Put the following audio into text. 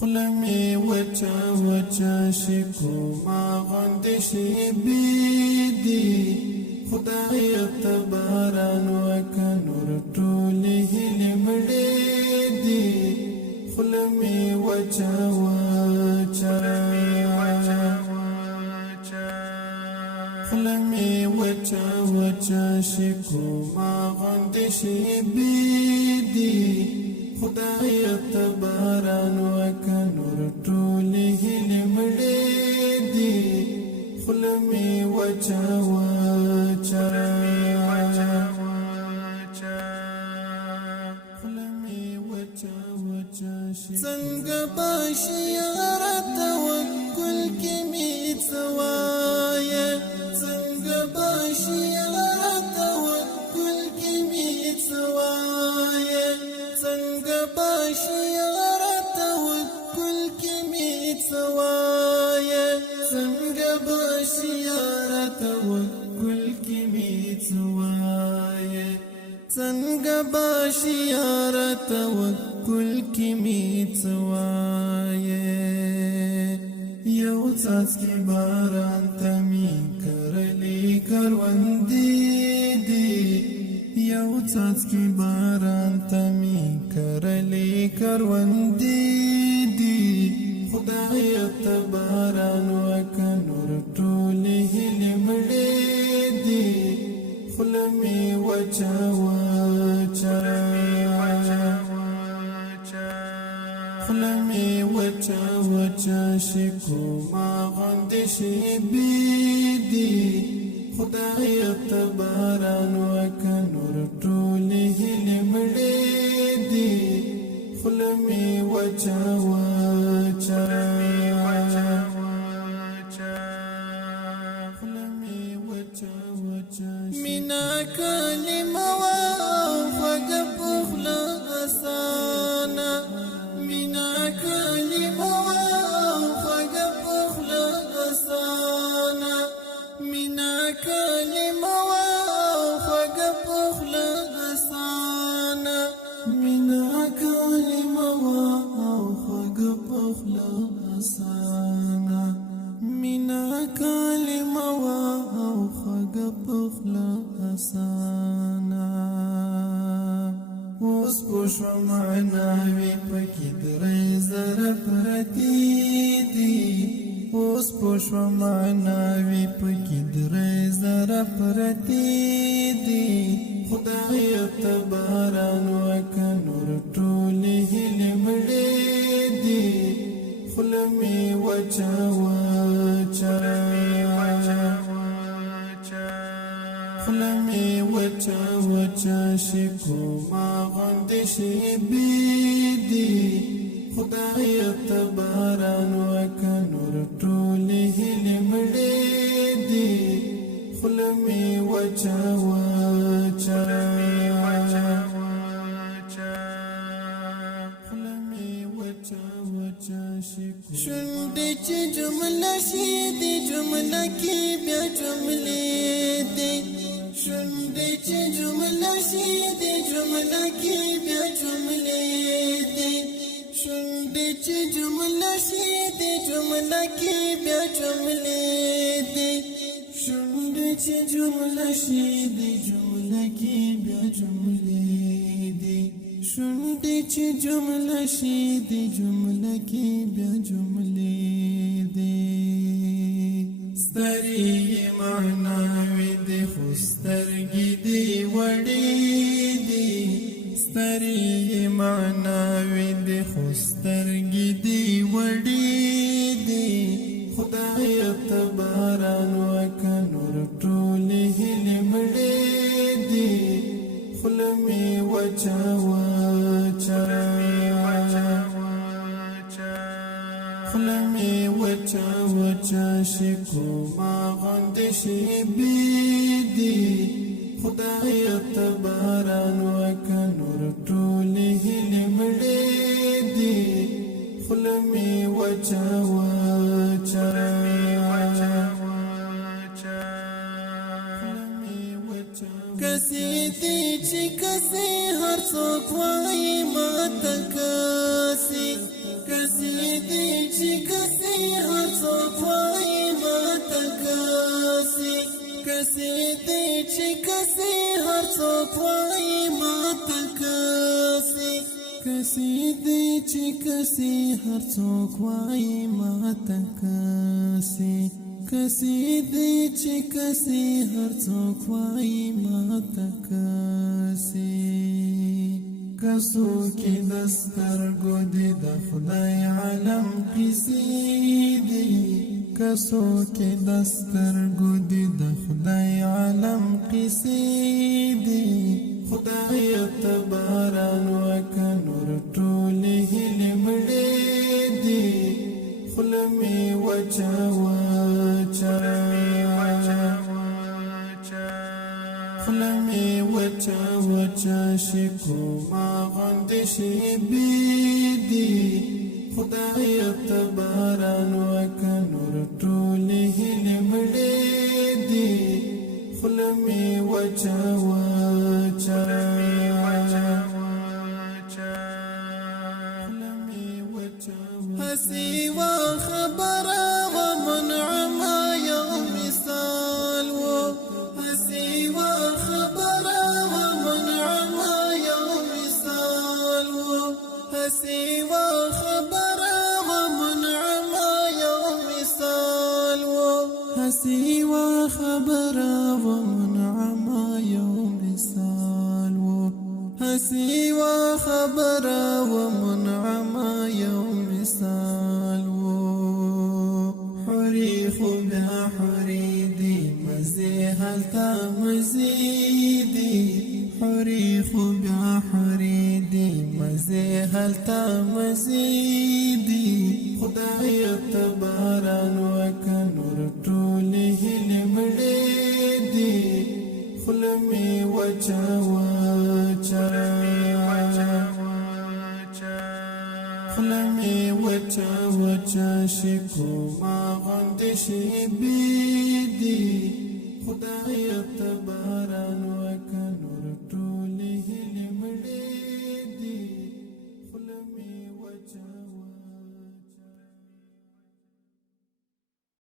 خلمي وچا وچا شکو ما غندې شي بيدي خدای تباران وکنور ټولې هلې مړې دي خلمي وچا وچا خلمي وچا وچا شکو ما غندې شي بيدي خدای تباران وکنور ټولې هلې مړې دي خلمي وچا وچا خلمي وچا وچا څنګه باشي یاره توکل کې می څوایه څنګه باشي یاره توکل کې می څوایه څنګه باشي یاره توکل کې می څوایه څنګه باشي یاره توکل کې می څوایه څنګه باشي یاره توکل کې می څوایه یو څاڅکی باران ته می کرلې کروندې دي یو څاڅکی باران ته می کرلې کروندې دي خدای ته باران وکنور ټولې هلې مړې دي خلمي وچا وچا خلمي وچا وچا شکو ما غندې شي بيدي خدای ته باران وکنور ټولې هلې مړې دي خلمي وچا وچا خلمي وچا وچا مینا کلمه او خوږ پخلا اسانه مینا کلمه او خوږ پخلا اسانه مینا کلمه او خوږ پخلا اسانه مینا کلمه او خوږ پخلا اسانه مینا کلمه او خوږ پخلا اسانه اوس پوښو معناوي پکې درې زره پرتې دي اوس پوښو معناوي پکې درې زره پرتې دي خدای تباران وکنور ټولې هلې مړې دي خلمي وچا وچا خلمي وچا وچا شکو ما غندې شي بيدي خدای تباران وکنور ټولې هلې مړې دي خلمي وچا وچا خلمي وچا وچا شکو شونډې چې جمله شي دي جمله کې بیا جملې دي شونډې چې جمله شي دي جمله کې بیا جملې دي شونډې چې جمله شي دي جمله کې بیا جملې دي شونډې چې جمله شي دي جمله کې بیا جملې دي شونډې چې جمله شي دي جمله کې بیا جملې دي ستري معناوي دي خو سترګې دي وړې دي ستري معناوي دي خو سترګې دي وړې دي خدای تباران وکنور ټولې هلې مړې دي خلمي وچا وچا خلمي وچا وچا شکو ما غندې شي بيدي خدای تباران وکنور ټولې هلې مړې دي خلمي وچا وچا کسی دی چې کسی هر څوک وایي ما ته کسی چې کسي هر څوک وایي ماته کاسي کسي دی چې کسي هر څوک وایي ماته کاسي کسي دی چې کسي هر څوک وایي ماته کاسي کسي دی چې کسي هر څوک وایي ماته کاسي کسو کې دسترګو دې د خدای عالم قصې دي کسو کې دسترګو دې د خدای عالم قصې دي خدای تباران وکنور ټول هلي مړې دي خلمي وچا خلمي وچا شکو ما غند شي بيدي خدای تباران وکنور ټول هلي مړې دي خلمي وچا هسي وخبره ومنعما يوم مثال هسي وخبره ومنعما يوم مثال هسي وخبره ومنعما يوم مثال هسي وخبره ومنعما يوم مثال هسي وخبره ومنعما يوم مثال حري خبها حري دي مزي هلتا مزيدي حري خبها حري دي مزي هلتا مزيدي خدای تباران وکنور ټول هلي مړې دي خلمي وچا خلمي وچا شکو ما غند شي بيدي خدای تباران